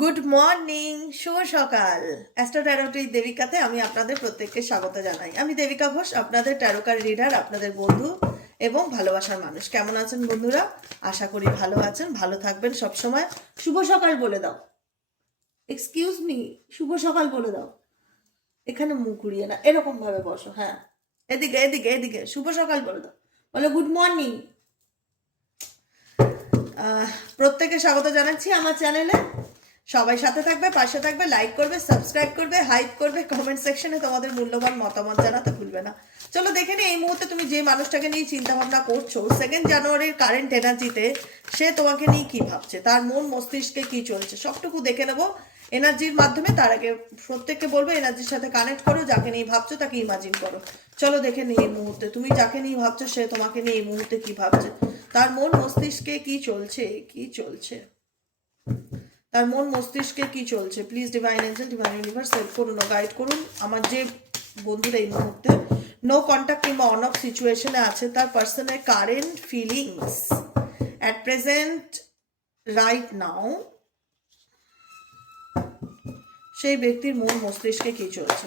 Good morning, শুভ সকাল। Astro ট্যারোটি দেবিকাতে আমি আপনাদের প্রত্যেককে স্বাগত জানাই। আমি দেবিকা ঘোষ, আপনাদের ট্যারোকার রিডার আপনাদের বন্ধু এবং ভালোবাসার মানুষ। কেমন আছেন বন্ধুরা? আশা করি ভালো আছেন, ভালো থাকবেন সব সময় শুভ সকাল বলে দাও। এক্সকিউজ মি শুভ সকাল বলে দাও। এখানে মুখ ঘুরিয়ে না, এরকম ভাবে বসো হ্যাঁ। এদিকে এদিকে এদিকে, শুভ সকাল বলে দাও। বলো, গুড মর্নিং। প্রত্যেকে স্বাগত জানাচ্ছি আমার চ্যানেলে। সবাই সাথে থাকবে, পাশে থাকবে লাইক করবে সাবস্ক্রাইব করবে হাইপ করবে কমেন্ট সেকশনে তোমাদের মূল্যবান মতামত জানাতে ভুলবে না। চলো দেখে নি, এই মুহূর্তে তুমি যে মানুষটাকে নিয়ে চিন্তা ভাবনা করছ সেকেন্ড জানুয়ারির কারেন্ট এনার্জিতে সে তোমাকে নিয়ে কি ভাবছে? তার মন মস্তিষ্কে কি চলছে? সবটুকু দেখে নেব। এনার্জির মাধ্যমে তার আগে প্রত্যেককে বলব এনার্জির সাথে কানেক্ট করো, যাকে নিয়ে ভাবছ তাকে ইমাজিন করো। চলো দেখে নিই এই মুহূর্তে, তুমি যাকে নিয়ে ভাবছ সে তোমাকে নিয়ে এই মুহূর্তে কি ভাবছে? তার মন মস্তিষ্কে কি চলছে? কি চলছে? তার মন মস্তিষ্কে কি চলছে? Please divine angel divine universe help করুন গাইড করুন। আমার যে বন্ধুরা এই মুহূর্তে নো কন্ট্যাক্ট কিংবা অন অফ সিচুয়েশনে আছে, তার পার্সনের current feelings at present right now সেই ব্যক্তির মন মস্তিষ্কে কি চলছে?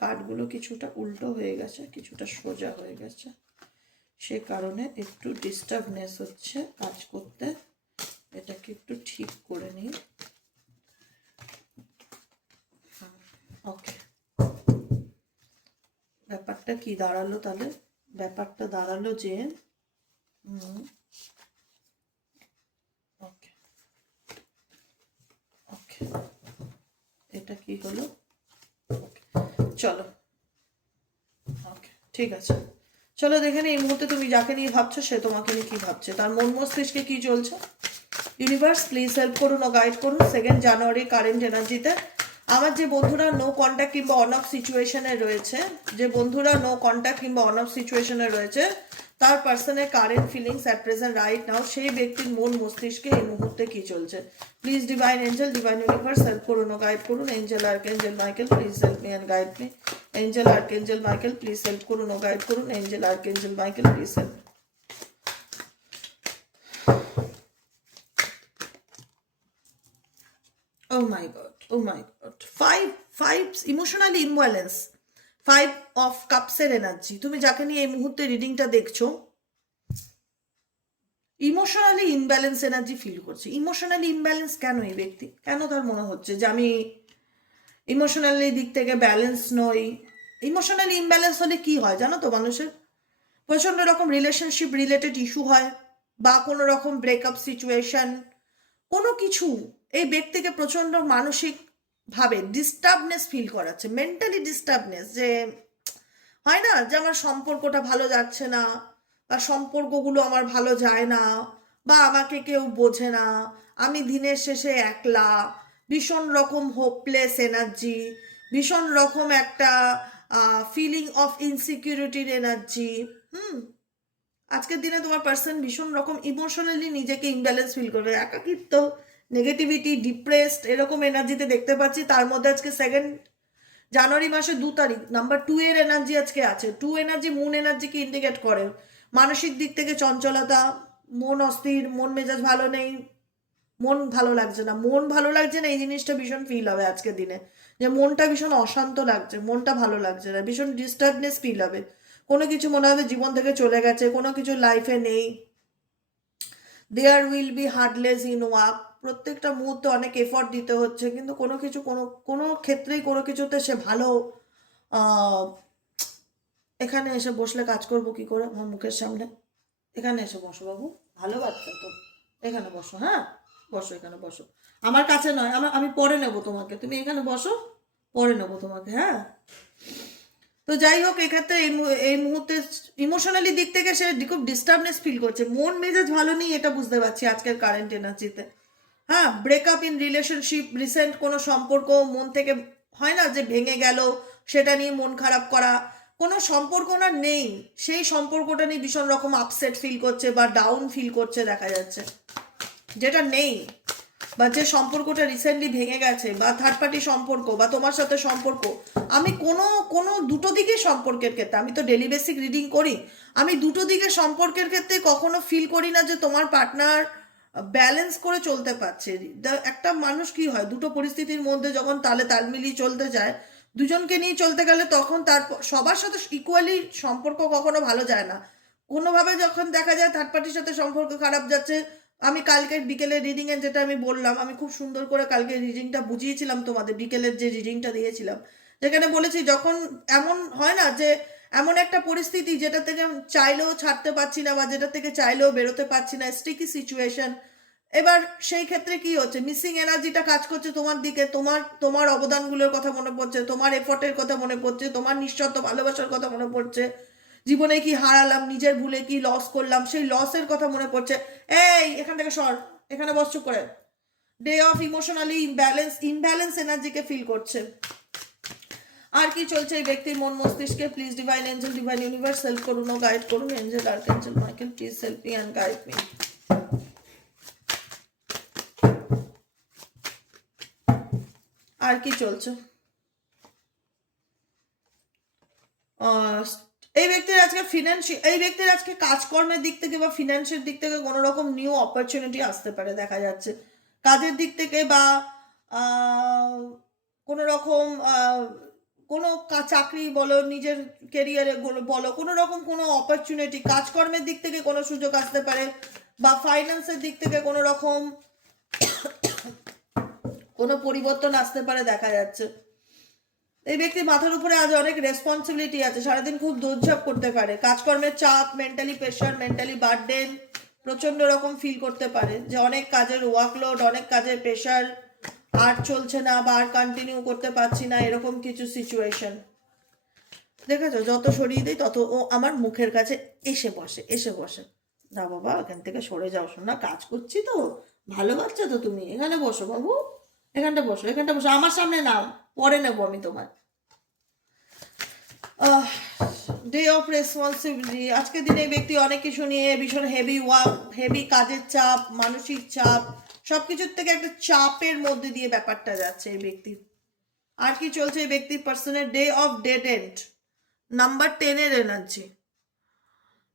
কাঠগুলো কিছুটা উল্টো হয়ে গেছে, কিছুটা সোজা হয়ে গেছে। সে কারণে একটু ডিস্টার্বনেস হচ্ছে কাজ করতে। এটাকে একটু ঠিক করে নিই। ওকে ব্যাপারটা কি দাঁড়াল তাহলে? ব্যাপারটা দাঁড়াল যে ওকে ওকে এটা কি হলো? চলো। ওকে ঠিক আছে। চলো দেখে এই মুহূর্তে তুমি যাকে নিয়ে ভাবছ, সে তোমাকে নিয়ে কি ভাবছে? তার মন মস্তিষ্কে কি চলছে? ইউনিভার্স প্লিজ হেল্প করুন ও গাইড করুন। সেকেন্ড জানুয়ারি কারেন্ট এনার্জিতে আমার যে বন্ধুরা নো কন্ট্যাক্ট কিংবা অন অফ সিচুয়েশনে রয়েছে, যে বন্ধুরা নো কন্ট্যাক্ট কিংবা অন অফ সিচুয়েশনে রয়েছে তার পার্সনের current feelings at present right now সেই ব্যক্তির মন মস্তিষ্কে এই মুহূর্তে কি চলছে please divine angel divine universe help করুন গাইড করুন angel archangel Michael please help me and guide me angel archangel Michael please help করুন গাইড করুন angel archangel Michael please help Oh my god. Oh my god. Five five emotionally imbalance. Five of কাপসের energy তুমি যাকে নিয়ে এই মুহূর্তে রিডিংটা দেখছ emotionally imbalance energy feel করছে। ইমোশনালি ইমব্যালেন্স কেন এই ব্যক্তি? কেন তার মনে হচ্ছে যে আমি ইমোশনালি দিক থেকে ব্যালেন্স নই? ইমোশনালি ইমব্যালেন্স হলে কি হয় জানো তো মানুষের? প্রচণ্ড রকম রিলেশনশিপ রিলেটেড ইস্যু হয় বা কোনো রকম ব্রেকআপ সিচুয়েশন কোনো কিছু। এই ব্যক্তিকে প্রচণ্ড মানসিক ভাবে ডিস্টার্বনেস ফিল করাচ্ছে মেন্টালি ডিস্টার্বনেস যে হয় না যে আমার সম্পর্কটা ভালো যাচ্ছে না বা সম্পর্কগুলো আমার ভালো যায় না বা আমাকে কেউ বোঝে না, আমি দিনের শেষে একলা, ভীষণ রকম হোপলেস এনার্জি ভীষণ রকম একটা ফিলিং অফ ইনসিকিউরিটির এনার্জি হুম? আজকের দিনে তোমার পার্সন ভীষণ রকম ইমোশনালি নিজেকে ইমব্যালেন্স ফিল করবে, একাকিত্ব নেগেটিভিটি ডিপ্রেসড এরকম এনার্জিতে দেখতে পাচ্ছি। তার মধ্যে আজকে সেকেন্ড জানুয়ারি মাসে দু তারিখ নাম্বার টু এর এনার্জি আজকে আছে। টু এনার্জি মুন এনার্জিকে ইন্ডিকেট করে। মানসিক দিক থেকে চঞ্চলতা, মন অস্থির, মন মেজাজ ভালো নেই, মন ভালো লাগছে না। মন ভালো লাগছে না, এই জিনিসটা ভীষণ ফিল হবে আজকের দিনে। যে মনটা ভীষণ অশান্ত লাগছে, মনটা ভালো লাগছে না, ভীষণ ডিস্টার্বনেস ফিল হবে। কোনো কিছু মনে হবে জীবন থেকে চলে গেছে, কোনো কিছু লাইফে নেই। There will be hurdles in work প্রত্যেকটা মুহূর্তে অনেক এফর্ট দিতে হচ্ছে, কিন্তু কোনো কিছু, কোনো কোনো ক্ষেত্রেই কোনো কিছুতে সে ভালো এখানে এসে বসলে কাজ করব কি করে? আমার মুখের সামনে। এখানে এসে বসো বাবু। ভালো বাচ্চা তো। এখানে বসো হ্যাঁ? বসো, এখানে বসো। আমার কাছে নয়, আমার, আমি পরে নেব তোমাকে। তুমি এখানে বসো, পরে নেব তোমাকে হ্যাঁ? তো যাই হোক, এক্ষেত্রে এই এই মুহূর্তে ইমোশনালি দিক থেকে সে খুব ডিস্টার্বনেস ফিল করছে। মন মেজাজ ভালো নেই, এটা বুঝতে পারছি আজকের কারেন্ট এনার্জিতে হ্যাঁ ব্রেকআপ ইন রিলেশনশিপ রিসেন্ট কোনো সম্পর্ক মন থেকে হয় না যে ভেঙে গেল, সেটা নিয়ে মন খারাপ করা, কোনো সম্পর্ক না নেই। সেই সম্পর্কটা নিয়ে ভীষণ রকম আপসেট ফিল করছে বা ডাউন ফিল করছে দেখা যাচ্ছে। যেটা নেই, বা যে সম্পর্কটা রিসেন্টলি ভেঙে গেছে, বা থার্ড পার্টি সম্পর্ক, বা তোমার সাথে সম্পর্ক, আমি কোনো কোনো দুটো দিকে সম্পর্কের ক্ষেত্রে, আমি তো ডেলি বেসিক রিডিং করি, আমি দুটো দিকে সম্পর্কের ক্ষেত্রে কখনো ফিল করি না যে তোমার পার্টনার ব্যালেন্স করে চলতে পারছে। একটা মানুষ কি হয়? দুটো পরিস্থিতির মধ্যে যখন তালে তাল মিলিয়ে চলতে যায়, দুজনকে নিয়ে চলতে গেলে তখন তার সবার সাথে ইকুয়ালি সম্পর্ক কখনো ভালো যায় না। কোনোভাবে যখন দেখা যায় থার্ড পার্টির সাথে সম্পর্ক খারাপ যাচ্ছে, আমি কালকে বিকেলে রিডিং এর যেটা আমি বললাম, আমি খুব সুন্দর করে কালকে রিডিংটা বুঝিয়েছিলাম তোমাদের, বিকেলের যে রিডিংটা দিয়েছিলাম। যেখানে বলেছি যখন এমন হয় না যে এমন একটা পরিস্থিতি যেটা থেকে চাইলেও ছাড়তে পারছি না বা যেটা থেকে চাইলেও বেরোতে পারছি না স্টিকি সিচুয়েশন এবার সেই ক্ষেত্রে কি হচ্ছে? মিসিং এনার্জিটা কাজ করছে তোমার দিকে, তোমার তোমার অবদানগুলোর কথা মনে পড়ছে, তোমার এফর্টের কথা মনে পড়ছে, তোমার নিঃশর্ত ভালোবাসার কথা মনে পড়ছে। জীবনে কি হারালাম, নিজের ভুলে কি লস করলাম, সেই লসের কথা মনে পড়ছে। এই, এখান থেকে সর, এখানে বস করে। Day of emotionally imbalance imbalance এনার্জিকে feel করছে। আর কি চলছে এই ব্যক্তির মন মস্তিষ্কে? Please divine angel divine universe help করুন ও গাইড করুন angel archangel Michael please help me and guide me আর কি চলছে? এই ব্যক্তির আজকে ফিনান্সিয়াল এই ব্যক্তির আজকে কাজকর্মের দিক থেকে বা ফিনান্সের দিক থেকে কোনো রকম নিউ অপরচুনিটি আসতে পারে, দেখা যাচ্ছে। কাজের দিক থেকে বা কোনো রকম কোনো চাকরি বলো, নিজের কেরিয়ারে বলো, কোনো রকম কোনো অপরচুনিটি কাজকর্মের দিক থেকে কোনো সুযোগ আসতে পারে বা ফাইন্যান্সের দিক থেকে কোনো রকম কোনো পরিবর্তন আসতে পারে দেখা যাচ্ছে। এই ব্যক্তির মাথার উপরে আজ অনেক রেসপন্সিবিলিটি আছে, সারাদিন খুব দৌড়ঝাঁপ করতে পারে। কাজকর্মের চাপ মেন্টালি প্রেশার মেন্টালি বার্ডেন প্রচণ্ড রকম ফিল করতে পারে যে অনেক কাজের ওয়ার্কলোড অনেক কাজের প্রেশার আর চলছে না বা আর কন্টিনিউ করতে পারছি না, এরকম কিছু সিচুয়েশন দেখেছ? যত সরিয়ে দিই, তত ও আমার মুখের কাছে এসে বসে এসে বসে। না বাবা, এখান থেকে সরে যাও শোনা কাজ করছি তো। ভালো বাচ্চা তো তুমি। এখানে বসো বাবু। এখানটা বসো এখানটা বসো। আমার সামনে নাও। পরে নেব আমি তোমার ডে অফ রেসপন্সিবিলিটি আজকের দিনে ব্যক্তি অনেক কিছু নিয়ে ভীষণ হেভি ওয়ার্ক হেভি কাজের চাপ, মানসিক চাপ সবকিছুর থেকে একটা চাপের মধ্যে দিয়ে ব্যাপারটা যাচ্ছে এই ব্যক্তির। আর কি চলছে এই ব্যক্তির পার্সনের day of dead end number টেনের এনার্জি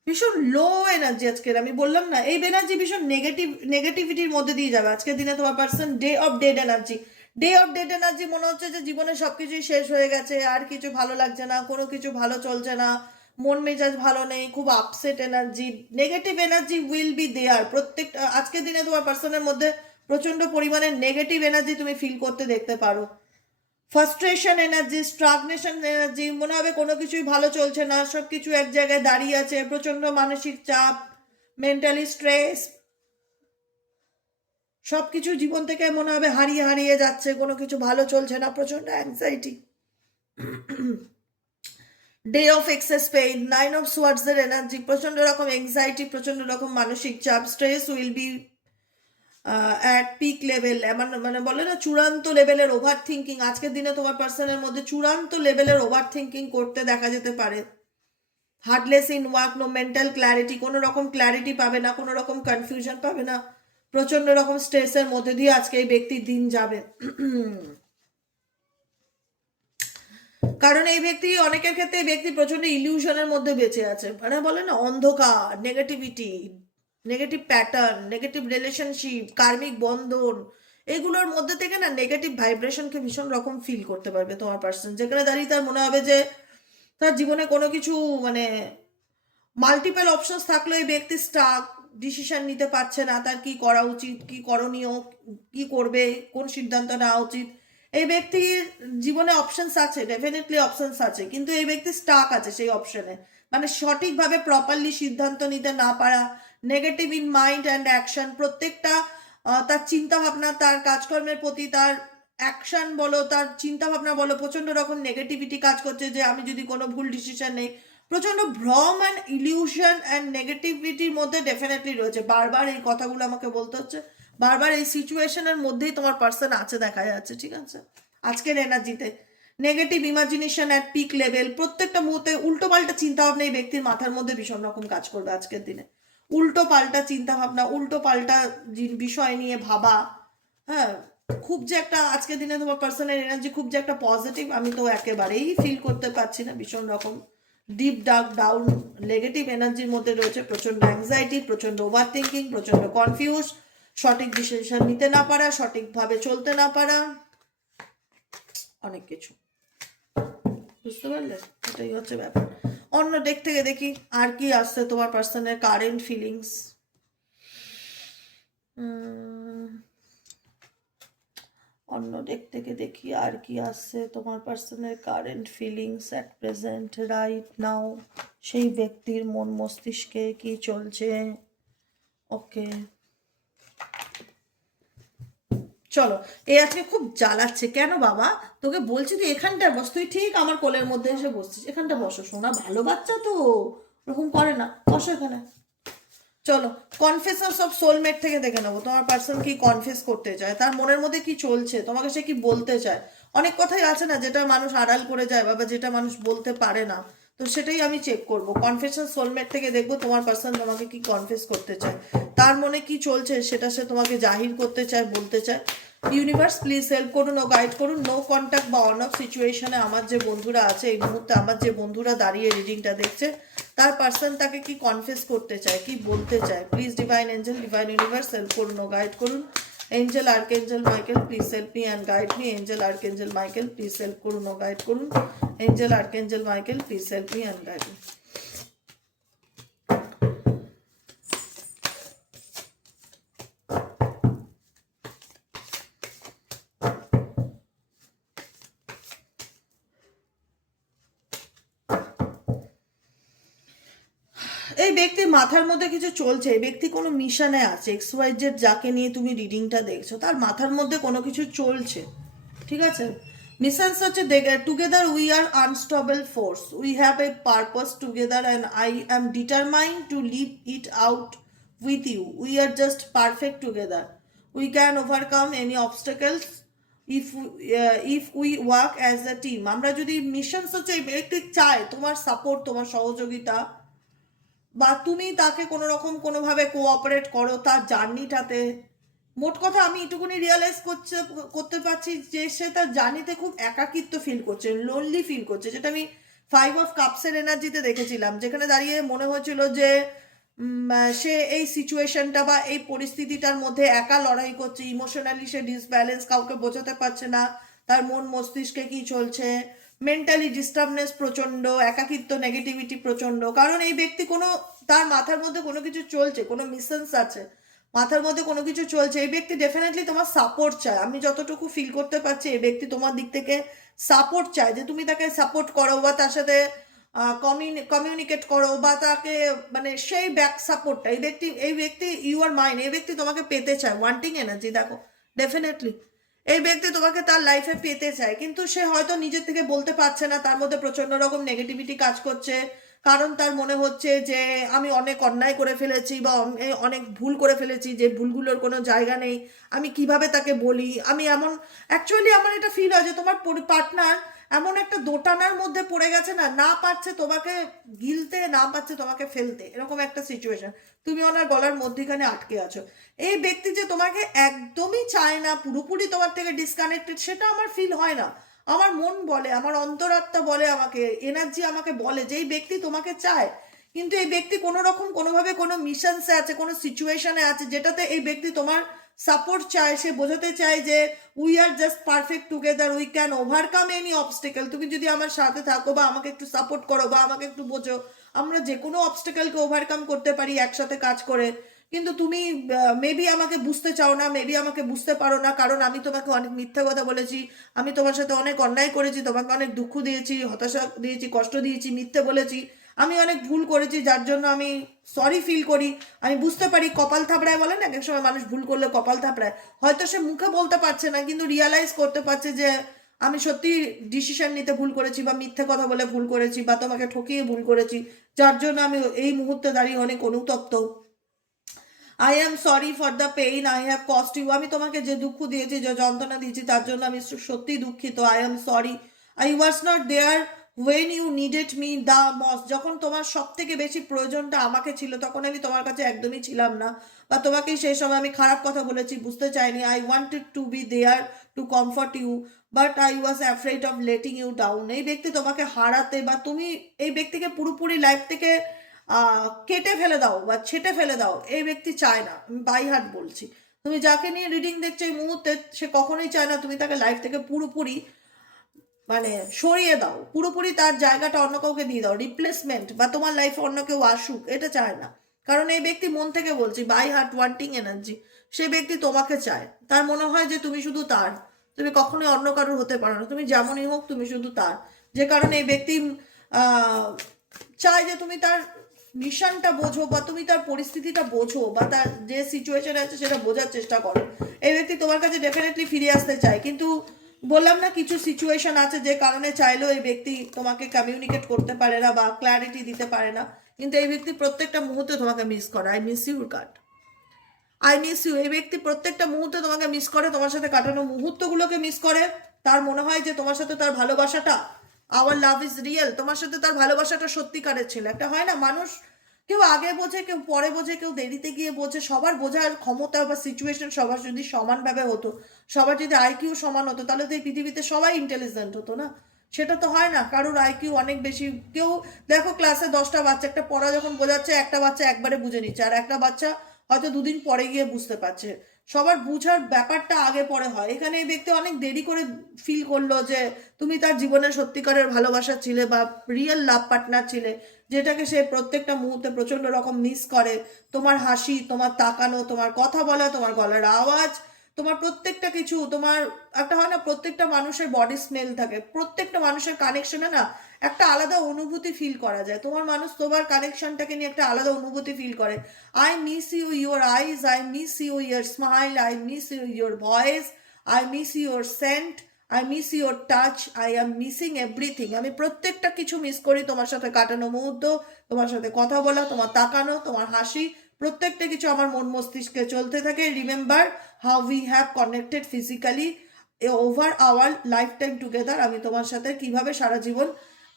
ভীষণ লো এনার্জি আজকের, আমি বললাম না, এই এনার্জি ভীষণ নেগেটিভ নেগেটিভিটির মধ্যে দিয়ে যাবে। আজকের দিনে তোমার person day of dead energy day of dead energy মনে হচ্ছে যে জীবনে সবকিছুই শেষ হয়ে গেছে, আর কিছু ভালো লাগছে না, কোনো কিছু ভালো চলছে না। মন মেজাজ ভালো নেই, খুব upset energy negative energy will be there প্রত্যেক, আজকের দিনে তোমার পার্সনের মধ্যে প্রচণ্ড পরিমাণে নেগেটিভ এনার্জি তুমি ফিল করতে দেখতে পারো। ফ্রাস্ট্রেশন এনার্জি স্ট্রাগনেশন এনার্জি মনে হবে কোনো কিছুই ভালো চলছে না সব কিছু এক জায়গায় দাঁড়িয়ে আছে প্রচণ্ড মানসিক চাপ মেন্টালি স্ট্রেস সব কিছু জীবন থেকে মনে হবে হারিয়ে হারিয়ে যাচ্ছে, কোনো কিছু ভালো চলছে না প্রচণ্ড anxiety day of excess pain nine of সোয়ার্ডসের energy প্রচণ্ড রকম এংজাইটি প্রচণ্ড রকম মানসিক চাপ stress will be at peak level এমন মানে বলে না, চূড়ান্ত লেভেলের ওভার থিঙ্কিং আজকের দিনে তোমার পার্সনের মধ্যে চূড়ান্ত লেভেলের ওভার থিঙ্কিং করতে দেখা যেতে পারে। Hurdles in work no mental clarity কোনো রকম ক্ল্যারিটি পাবে না, কোনো রকম কনফিউশন পাবে না। প্রচণ্ড রকম স্ট্রেসের মধ্যে দিয়ে আজকে এই ব্যক্তির দিন যাবে। কারণ এই ব্যক্তি অনেকের ক্ষেত্রে এই ব্যক্তি প্রচণ্ড ইলিউশনের মধ্যে বেঁচে আছে। মানে বলে না, অন্ধকার negativity negative pattern negative relationship karmic বন্ধন, এগুলোর মধ্যে থেকে না নেগেটিভ ভাইব্রেশনকে ভীষণ রকম ফিল করতে পারবে তোমার পার্সন যেখানে দাঁড়িয়ে তার মনে হবে যে তার জীবনে কোনো কিছু মানে মাল্টিপল অপশনস থাকলেও এই ব্যক্তি স্টাক ডিসিশন নিতে পারছে না, তার কি করা উচিত, কি করণীয়, কি করবে, কোন সিদ্ধান্ত নেওয়া উচিত। এই ব্যক্তির জীবনে অপশনস আছে ডেফিনেটলি অপশনস আছে, কিন্তু এই ব্যক্তি স্টাক আছে সেই অপশনে মানে সঠিকভাবে প্রপারলি সিদ্ধান্ত নিতে না পারা negative in mind and action প্রত্যেকটা তার চিন্তা ভাবনা তার কাজকর্মের প্রতি তার অ্যাকশন বলো, তার চিন্তা ভাবনা বলো প্রচণ্ড রকম নেগেটিভিটি কাজ করছে যে আমি যদি কোনো ভুল ডিসিশন নেই। প্রচণ্ড ভ্রম অ্যান্ড ইলিউশন অ্যান্ড নেগেটিভিটির মধ্যে ডেফিনেটলি রয়েছে। বারবার এই কথাগুলো আমাকে বলতে হচ্ছে। বারবার এই সিচুয়েশনের মধ্যেই তোমার পার্সন আছে দেখা যাচ্ছে, ঠিক আছে? আজকের এনার্জিতে negative imagination at peak level প্রত্যেকটা মুহূর্তে উল্টো পাল্টা চিন্তা ভাবনা এই ব্যক্তির মাথার মধ্যে ভীষণ রকম কাজ করবে আজকের দিনে। উল্টো পাল্টা চিন্তা ভাবনা উল্টো পাল্টা বিষয় নিয়ে ভাবা হ্যাঁ? খুব যে একটা আজকের দিনে তোমার পার্সোনাল এনার্জি খুব যে একটা পজিটিভ আমি তো একেবারেই ফিল করতে পারছি না, ভীষণ রকম। ডিপ ডার্ক ডাউন নেগেটিভ এনার্জির মধ্যে রয়েছে প্রচণ্ড অ্যাংজাইটি প্রচণ্ড ওভার থিঙ্কিং প্রচণ্ড কনফিউজ সঠিক ডিসিশন নিতে না পারা, সঠিকভাবে চলতে না পারা, অনেক কিছু। বুঝতে পারলে? এটাই হচ্ছে ব্যাপার। অন্য দিক থেকে দেখি আর কি আসছে তোমার পার্সনের কারেন্ট ফিলিংস অন্য দিক থেকে দেখি আর কি আসছে তোমার পার্সনের current feelings at present right now সেই ব্যক্তির মন মস্তিষ্কে কি চলছে? ওকে চলো এই আজকে খুব জ্বালাচ্ছে। কেন বাবা? তোকে বলছি তুই এখানটা বস, তুই ঠিক আমার কোলের মধ্যে এসে বসছিস। এখানটা বসো শোনা ভালো বাচ্চা তো। ওরকম করে না, বসো এখানে। চলো কনফেশনস সব সোলমেট থেকে দেখে নেব। তোমার পার্সন কি কনফেস করতে চায়? তার মনের মধ্যে কি চলছে? তোমাকে সে কি বলতে চায়? অনেক কথাই আছে না, যেটা মানুষ আড়াল করে যায় বা যেটা মানুষ বলতে পারে না। তো সেটাই আমি চেক করব। কনফেশন সোলমেট থেকে দেখব তোমার পার্সন তোমাকে কি কনফেস করতে চায়। তার মনে কি চলছে সেটা সে তোমাকে জাহির করতে চায়, বলতে চায়। ইউনিভার্স প্লিজ হেল্প করুন, ও গাইড করুন। নো কন্ট্যাক্ট বা অন অফ সিচুয়েশনে আমার যে বন্ধুরা আছে, এই মুহূর্তে আমার যে বন্ধুরা দাঁড়িয়ে রিডিংটা দেখছে, তার পার্সন তাকে কি কনফেস করতে চায়, কি বলতে চায়? Please divine angel divine universe help করুন, ও গাইড করুন। Angel archangel Michael please help me and guide me angel archangel Michael please help করুন ও গাইড করুন angel archangel Michael please help me and guide me এই ব্যক্তির মাথার মধ্যে কিছু চলছে ব্যক্তি কোনো মিশনে আছে এক্স ওয়াই জেড যাকে নিয়ে তুমি রিডিংটা দেখছ, তার মাথার মধ্যে কোনো কিছু চলছে, ঠিক আছে? মিশনস হচ্ছে together we are unstoppable force we have a purpose together and I am determined to live it out with you we are just perfect together we can overcome any obstacles if if we work as a team আমরা যদি missions হচ্ছে ব্যক্তি চায় তোমার support তোমার সহযোগিতা বা তুমি তাকে কোনো রকম কোনোভাবে কোঅপারেট করো তার জার্নিটাতে মোট কথা আমি এটুকুনি রিয়েলাইজ করছে, করতে পারছি যে সে তার জার্নিতে খুব একাকিত্ব ফিল করছে লোনলি ফিল করছে। যেটা আমি ফাইভ অফ কাপসের এনার্জিতে দেখেছিলাম, যেখানে দাঁড়িয়ে মনে হয়েছিল যে সে এই সিচুয়েশনটা বা এই পরিস্থিতিটার মধ্যে একা লড়াই করছে ইমোশনালি সে ডিসব্যালেন্স কাউকে বোঝাতে পারছে না, তার মন মস্তিষ্কে কি চলছে। মেন্টালি ডিস্টার্বনেস প্রচণ্ড একাকিত্ব নেগেটিভিটি প্রচণ্ড কারণ এই ব্যক্তি কোনো, তার মাথার মধ্যে কোনো কিছু চলছে, কোনো মিশনস আছে, মাথার মধ্যে কোনো কিছু চলছে, এই ব্যক্তি ডেফিনেটলি তোমার সাপোর্ট চায়। আমি যতটুকু ফিল করতে পারছি, এই ব্যক্তি তোমার দিক থেকে সাপোর্ট চায় যে তুমি তাকে সাপোর্ট করো বা তার সাথে কমিউনিকেট করো বা তাকে মানে সেই ব্যাক সাপোর্টটা এই ব্যক্তি এই ব্যক্তি ইউ আর মাইন্ড এই ব্যক্তি তোমাকে পেতে চায় ওয়ান্টিং এনার্জি দেখো ডেফিনেটলি এই ব্যক্তি তোমাকে তার লাইফে পেতে চায়, কিন্তু সে হয়তো নিজের থেকে বলতে পারছে না, তার মধ্যে প্রচণ্ড রকম নেগেটিভিটি কাজ করছে। কারণ তার মনে হচ্ছে যে আমি অনেক অন্যায় করে ফেলেছি বা অনেক ভুল করে ফেলেছি, যে ভুলগুলোর কোনো জায়গা নেই। আমি কীভাবে তাকে বলি? আমি এমন অ্যাকচুয়ালি আমার এটা ফিল হয় যে তোমার পার্টনার এমন একটা দোটানার মধ্যে পড়ে গেছে না না পারছে তোমাকে গিলতে, না পারছে তোমাকে ফেলতে। এরকম একটা সিচুয়েশন তুমি ওনার গলার মধ্যিখানে আটকে আছো। এই ব্যক্তি যে তোমাকে একদমই চায় না, পুরোপুরি তোমার থেকে ডিসকানেক্টেড সেটা আমার ফিল হয় না। আমার মন বলে, আমার অন্তরাত্মা বলে আমাকে এনার্জি আমাকে বলে যে এই ব্যক্তি তোমাকে চায়। কিন্তু এই ব্যক্তি কোনো রকম, কোনোভাবে কোনো মিশনসে আছে, কোনো সিচুয়েশনে আছে, যেটাতে এই ব্যক্তি তোমার সাপোর্ট চায়, সে বোঝাতে চায় যে we are just perfect together we can overcome any obstacle তুমি যদি আমার সাথে থাকো বা আমাকে একটু সাপোর্ট করো বা আমাকে একটু বোঝো, আমরা যে কোনো অবস্টেকেলকে ওভারকাম করতে পারি, একসাথে কাজ করে। কিন্তু তুমি মেবি আমাকে বুঝতে চাও না মেবি আমাকে বুঝতে পারো না, কারণ আমি তোমাকে অনেক মিথ্যা কথা বলেছি, আমি তোমার সাথে অনেক অন্যায় করেছি, তোমাকে অনেক দুঃখ দিয়েছি, হতাশা দিয়েছি, কষ্ট দিয়েছি, মিথ্যে বলেছি, আমি অনেক ভুল করেছি, যার জন্য আমি সরি ফিল করি। আমি বুঝতে পারি কপাল থাপড়ায় বলে না, এক সময় মানুষ ভুল করলে কপাল থাপড়ায়। হয়তো সে মুখে বলতে পারছে না, কিন্তু রিয়ালাইজ করতে পারছে যে আমি সত্যি ডিসিশন নিতে ভুল করেছি বা মিথ্যে কথা বলে ভুল করেছি বা তোমাকে ঠকিয়ে ভুল করেছি, যার জন্য আমি এই মুহূর্তে দাঁড়িয়ে অনেক অনুতপ্ত। I am sorry for the pain I have caused you আমি তোমাকে যে দুঃখ দিয়েছি, যে যন্ত্রণা দিয়েছি, তার জন্য আমি সত্যি দুঃখিত। I am sorry I was not there when you needed me the most যখন তোমার সব থেকে বেশি প্রয়োজনটা আমাকে ছিল, তখন আমি তোমার কাছে একদমই ছিলাম না। বা তোমাকে সেই সময় আমি খারাপ কথা বলেছি, বুঝতে চাইনি। I wanted to be there to comfort you but I was afraid of letting you down এই ব্যক্তি তোমাকে হারাতে বা তুমি এই ব্যক্তিকে পুরোপুরি লাইফ থেকে কেটে ফেলে দাও বা ছেটে ফেলে দাও, এই ব্যক্তি চায় না। আমি বাই হার্ট বলছি। তুমি যাকে নিয়ে রিডিং দেখছ এই মুহূর্তে, সে কখনোই চায় না তুমি তাকে লাইফ থেকে পুরোপুরি মানে সরিয়ে দাও, পুরোপুরি তার জায়গাটা অন্য কাউকে দিয়ে দাও রিপ্লেসমেন্ট বা তোমার লাইফে অন্য কেউ আসুক, এটা চায় না। কারণ এই ব্যক্তি মন থেকে বলছি বাই হার্ট ওয়ান্টিং এনার্জি সে ব্যক্তি তোমাকে চায়। তার মনে হয় যে তুমি শুধু তার, তুমি কখনোই অন্য কারোর হতে পারো না। তুমি যেমনই হোক, তুমি শুধু তার। যে কারণে এই ব্যক্তি চায় যে তুমি তার মিশনটা বোঝো বা তুমি তার পরিস্থিতিটা বোঝো বা তার যে সিচুয়েশন আছে সেটা বোঝার চেষ্টা করো। এই ব্যক্তি তোমার কাছে ডেফিনেটলি ফিরে আসতে চায়। কিন্তু বললাম না, কিছু সিচুয়েশন আছে যে কারণে চাইলেও এই ব্যক্তি তোমাকে কমিউনিকেট করতে পারে না বা ক্ল্যারিটি দিতে পারে না। কিন্তু এই ব্যক্তি প্রত্যেকটা মুহূর্তে তোমাকে মিস করে। I miss your card I miss you এই ব্যক্তি প্রত্যেকটা মুহূর্তে তোমাকে মিস করে। তোমার সাথে কাটানো মুহূর্তগুলোকে মিস করে। তার মনে হয় যে তোমার সাথে তার ভালোবাসাটা আওয়ার লাভ ইজ রিয়েল তোমার সাথে তার ভালোবাসাটা সত্যিকারের ছিল। একটা হয় না, মানুষ কেউ আগে বোঝে, কেউ পরে বোঝে, কেউ দেরিতে গিয়ে বোঝে। সবার বোঝার ক্ষমতা বা সিচুয়েশন সবার যদি সমানভাবে হতো, সবার যদি আইকিউ সমান হতো, তাহলে তো এই পৃথিবীতে সবাই ইন্টেলিজেন্ট হতো না। সেটা তো হয় না, কারোর আইকিউ অনেক বেশি। কেউ, দেখো ক্লাসে দশটা বাচ্চা, একটা পড়া যখন বোঝাচ্ছে, একটা বাচ্চা একবারে বুঝে নিচ্ছে, আর একটা বাচ্চা হয়তো দুদিন পরে গিয়ে বুঝতে পারছে। সবার বুঝার ব্যাপারটা আগে পরে হয়। এখানে এই ব্যক্তি অনেক দেরি করে ফিল করল যে, তুমি তার জীবনের সত্যিকারের ভালোবাসা ছিলে বা রিয়েল লাভ পার্টনার ছিলে, যেটাকে সে প্রত্যেকটা মুহূর্তে প্রচণ্ড রকম মিস করে। তোমার হাসি, তোমার তাকানো, তোমার কথা বলা, তোমার গলার আওয়াজ, তোমার প্রত্যেকটা কিছু, তোমার একটা হয় না, প্রত্যেকটা মানুষের বডি স্মেল থাকে। প্রত্যেকটা মানুষের কানেকশনে না একটা আলাদা অনুভূতি ফিল করা যায়। তোমার মানুষ তোমার কানেকশনটাকে নিয়ে একটা আলাদা অনুভূতি ফিল করে। I miss you your eyes I miss you your smile I miss you your voice I miss your scent I miss your touch I am missing everything আমি প্রত্যেকটা কিছু মিস করি, তোমার সাথে কাটানো মুহূর্ত, তোমার সাথে কথা বলা, তোমার তাকানো, তোমার হাসি, প্রত্যেকটা কিছু আমার মন মস্তিষ্কে চলতে থাকে। Remember how we have connected physically over our lifetime together আমি তোমার সাথে কীভাবে সারা জীবন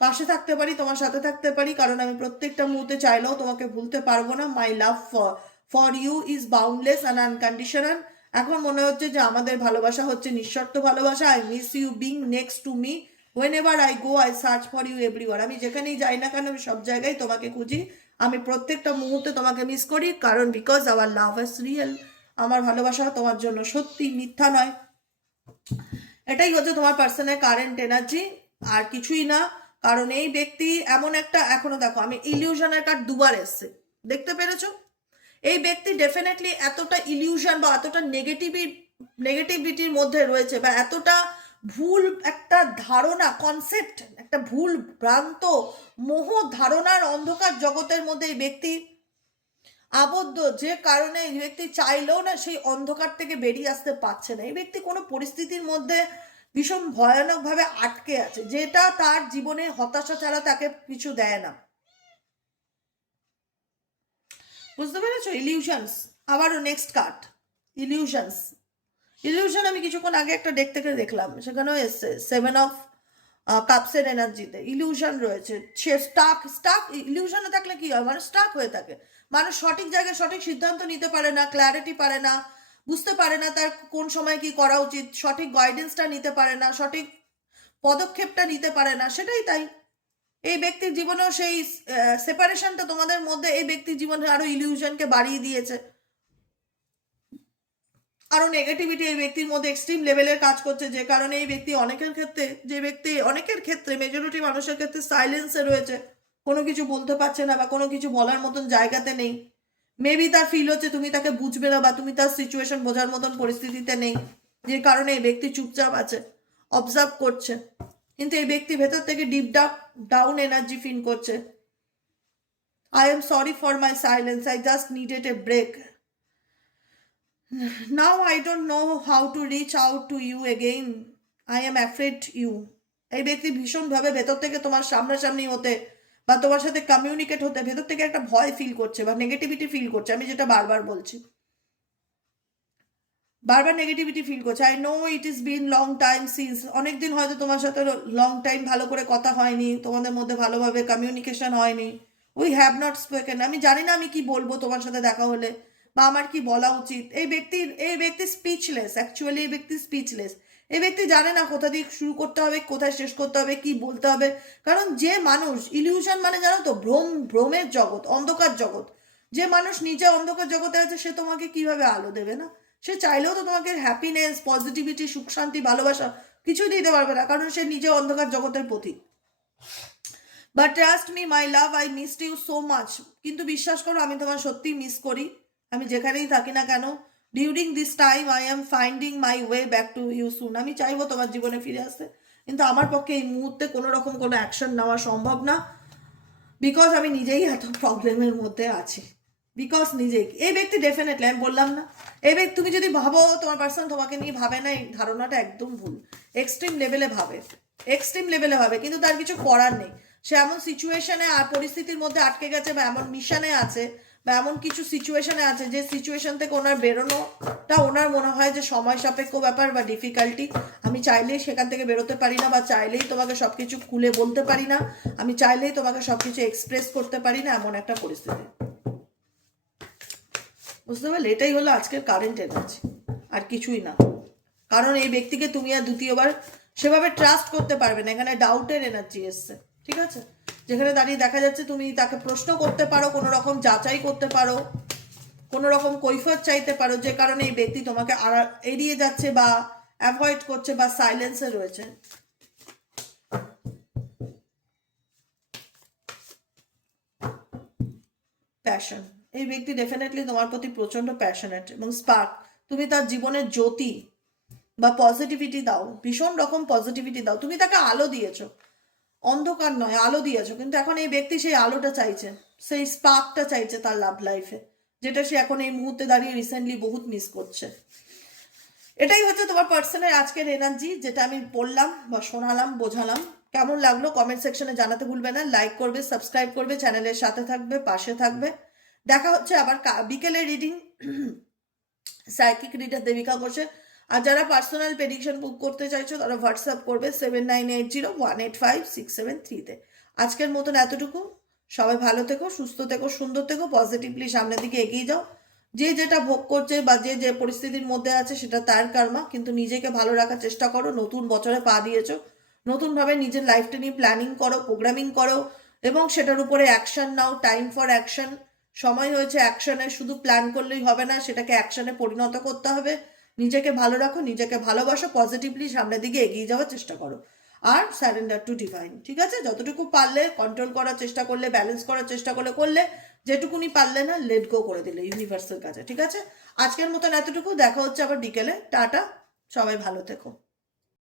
পাশে থাকতে পারি, তোমার সাথে থাকতে পারি, কারণ আমি প্রত্যেকটা মুহূর্তে চাইলেও তোমাকে ভুলতে পারব না। My love for for you is boundless and unconditional এখন মনে হচ্ছে যে আমাদের ভালোবাসা হচ্ছে নিঃশর্ত ভালোবাসা। I miss you being next to me whenever I go I search for you everywhere আমি যেখানেই যাই না কেন, আমি সব জায়গায় তোমাকে খুঁজি। আমি প্রত্যেকটা মুহূর্তে তোমাকে মিস করি, কারণ because our love is real আমার ভালোবাসা তোমার জন্য সত্যি মিথ্যা নয়। এটাই হচ্ছে তোমার পার্সনের কারেন্ট এনার্জি আর কিছুই না। কারণ এই ব্যক্তি এমন একটা, এখনও দেখো, আমি ইলিউশনের কার্ড দুবার এসছে। দেখতে পেরেছ? এই ব্যক্তি ডেফিনেটলি এতটা ইলিউশন বা এতটা নেগেটিভি নেগেটিভিটির মধ্যে রয়েছে বা এতটা ভুল একটা ধারণা কনসেপ্ট একটা ভুল ভ্রান্ত, মোহ ধারণার অন্ধকার জগতের মধ্যে এই ব্যক্তি আবদ্ধ। যে কারণে এই ব্যক্তি চাইলেও না সেই অন্ধকার থেকে বেরিয়ে আসতে পারছে না। এই ব্যক্তি কোনো পরিস্থিতির মধ্যে ভীষণ ভয়ানকভাবে আটকে আছে, যেটা তার জীবনে হতাশা ছাড়া তাকে কিছু দেয় না। বুঝতে পেরেছ? ইলিউশনস আবারও নেক্সট কার্ড ইলিউশনস ইলিউশন আমি কিছুক্ষণ আগে একটা ডেক থেকে দেখলাম, সেখানেও এসছে সেভেন অফ কাপসের এনার্জিতে ইলিউশন রয়েছে। সে স্টাক স্টাক ইলিউশনে থাকলে কি হয়? মানুষ স্টাক হয়ে থাকে। মানুষ সঠিক জায়গায় সঠিক সিদ্ধান্ত নিতে পারে না ক্ল্যারিটি পারে না বুঝতে পারে না তার কোন সময় কি করা উচিত, সঠিক গাইডেন্সটা নিতে পারে না, সঠিক পদক্ষেপটা নিতে পারে না, সেটাই তাই। এই ব্যক্তির জীবনেও সেই সেপারেশনটা তোমাদের মধ্যে এই ব্যক্তির জীবনে আরও ইলিউশনকে বাড়িয়ে দিয়েছে। আরও নেগেটিভিটি এই ব্যক্তির মধ্যে এক্সট্রিম লেভেলের কাজ করছে, যে কারণে এই ব্যক্তি অনেকের ক্ষেত্রে, যে ব্যক্তি অনেকের ক্ষেত্রে মেজরিটি মানুষের ক্ষেত্রে সাইলেন্সে রয়েছে। কোনো কিছু বলতে পারছে না বা কোনো কিছু বলার মতন জায়গাতে নেই। মেবি তার ফিল হচ্ছে তুমি তাকে বুঝবে না বা তুমি তার সিচুয়েশন বোঝার মতন পরিস্থিতিতে নেই, যে কারণে এই ব্যক্তি চুপচাপ আছে অবজার্ভ করছে। কিন্তু এই ব্যক্তি ভেতর থেকে deep down down energy feel করছে। I am sorry for my silence I just needed a break now I don't know how to reach out to you again I am afraid you এই ব্যক্তি ভীষণভাবে ভেতর থেকে তোমার সামনাসামনি হতে বা তোমার সাথে কমিউনিকেট হতে, ভেতর থেকে একটা ভয় ফিল করছে বা নেগেটিভিটি ফিল করছে, আমি যেটা বারবার বলছি। বারবার নেগেটিভিটি ফিল করছে। I know it is been long time since অনেকদিন হয়তো তোমার সাথে লং টাইম ভালো করে কথা হয়নি, তোমাদের মধ্যে ভালোভাবে কমিউনিকেশন হয়নি। উই হ্যাভ নট স্পোকেন আমি জানি না আমি কি বলব তোমার সাথে দেখা হলে, বা আমার কি বলা উচিত। এই ব্যক্তির এই ব্যক্তি স্পিচলেস অ্যাকচুয়ালি এই ব্যক্তি স্পিচলেস এই ব্যক্তি জানে না কোথা দিয়ে শুরু করতে হবে, কোথায় শেষ করতে হবে, কি বলতে হবে। কারণ যে মানুষ ইলিউশন মানে জানো তো, ভ্রম, ভ্রমের জগৎ, অন্ধকার জগৎ। যে মানুষ নিজে অন্ধকার জগতে আছে, সে তোমাকে কীভাবে আলো দেবে না? সে চাইলেও তো তোমাকে হ্যাপিনেস পজিটিভিটি সুখ, শান্তি, ভালোবাসা কিছুই দিতে পারবে না, কারণ সে নিজে অন্ধকার জগতের প্রতীক but trust me my love I missed you so much কিন্তু বিশ্বাস করো, আমি তোমার সত্যি মিস করি। আমি যেখানেই থাকি না কেন during this time I am finding my way back to you soon আমি চাইব তোমার জীবনে ফিরে আসতে। কিন্তু আমার পক্ষে এই মুহূর্তে কোনো রকম কোনো অ্যাকশন নেওয়া সম্ভব না। বিকজ আমি নিজেই এত প্রবলেমের মধ্যে আছি। বিকজ নিজেই। এই ব্যক্তি ডেফিনেটলি আমি বললাম না। এই ব্যক্তি, তুমি যদি ভাবো তোমার পার্সন তোমাকে নিয়ে ভাবে না, এই ধারণাটা একদম ভুল। এক্সট্রিম লেভেলে ভাবে। এক্সট্রিম লেভেলে ভাবে, কিন্তু তার কিছু করার নেই। সে এমন সিচুয়েশনে আর পরিস্থিতির মধ্যে আটকে গেছে বা এমন মিশনে আছে বা এমন কিছু সিচুয়েশনে আছে যে সিচুয়েশন থেকে ওনার বেরোনোটা ওনার মনে হয় যে সময় সাপেক্ষ ব্যাপার বা ডিফিকাল্টি আমি চাইলেই সেখান থেকে বেরোতে পারি না বা চাইলেই তোমাকে সব কিছু খুলে বলতে পারি না। আমি চাইলেই তোমাকে সব কিছু এক্সপ্রেস করতে পারি না, এমন একটা পরিস্থিতি। বুঝতে পারলে? এটাই হলো আজকের কারেন্ট এনার্জি আর কিছুই না। কারণ এই ব্যক্তিকে তুমি আর দ্বিতীয়বার সেভাবে ট্রাস্ট করতে পারবে না। এখানে ডাউটের এনার্জি এসছে। ঠিক আছে? যেখানে দাঁড়িয়ে দেখা যাচ্ছে তুমি তাকে প্রশ্ন করতে পারো, কোনো রকম যাচাই করতে পারো, কোনো রকম কৈফত চাইতে পারো, যে কারণে এই ব্যক্তি তোমাকে এড়িয়ে যাচ্ছে বা অ্যাভয়েড করছে বা সাইলেন্সে রয়েছে। প্যাশন এই ব্যক্তি ডেফিনেটলি তোমার প্রতি প্রচণ্ড প্যাশনেট এবং স্পার্ক তুমি তার জীবনের জ্যোতি বা পজিটিভিটি দাও, ভীষণ রকম পজিটিভিটি দাও। তুমি তাকে আলো দিয়েছ। অন্ধকার নয়, আলো দিয়েছ। কিন্তু এখন এই ব্যক্তি সেই আলোটা চাইছে, সেই স্পার্কটা চাইছে তার লাভ লাইফে যেটা সে এখন এই মুহূর্তে দাঁড়িয়ে রিসেন্টলি বহুত মিস করছে। এটাই হচ্ছে তোমার পার্সনের আজকের এনার্জি যেটা আমি বললাম বা শোনালাম, বোঝালাম। কেমন লাগল কমেন্ট সেকশনে জানাতে ভুলবে না লাইক করবে সাবস্ক্রাইব করবে চ্যানেলের সাথে থাকবে, পাশে থাকবে। দেখা হচ্ছে আবার বিকেলে রিডিং সাইকিক রিডার দেবিকা ঘোষে আর যারা পার্সোনাল প্রেডিকশন বুক করতে চাইছো, তারা হোয়াটসঅ্যাপ করবে seven nine eight zero one eight five six seven থ্রিতে আজকের মতন এতটুকু। সবাই ভালো থেকো, সুস্থ থেকো, সুন্দর থেকো পজিটিভলি সামনের দিকে এগিয়ে যাও। যে যেটা ভোগ করছে বা যে যে পরিস্থিতির মধ্যে আছে, সেটা তার কার্মা কিন্তু নিজেকে ভালো রাখার চেষ্টা করো, নতুন বছরে পা দিয়েছ। নতুনভাবে নিজের লাইফটা নিয়ে প্ল্যানিং করো প্রোগ্রামিং করো, এবং সেটার উপরে অ্যাকশন নাও টাইম ফর অ্যাকশন সময় হয়েছে অ্যাকশনে শুধু প্ল্যান করলেই হবে না, সেটাকে অ্যাকশনে পরিণত করতে হবে। নিজেকে ভালো রাখো, নিজেকে ভালোবাসো পজিটিভলি সামনের দিকে এগিয়ে যাওয়ার চেষ্টা করো। আর স্যারেন্ডার টু ডিভাইন ঠিক আছে? যতটুকু পারলে কন্ট্রোল করার চেষ্টা করলে ব্যালেন্স করার চেষ্টা করলে করলে যেটুকুনি পারলে না লেট গো করে দিলে ইউনিভার্সের কাছে ঠিক আছে? আজকের মতন এতটুকু, দেখা হচ্ছে আবার বিকেলে। টাটা, সবাই ভালো থেকো।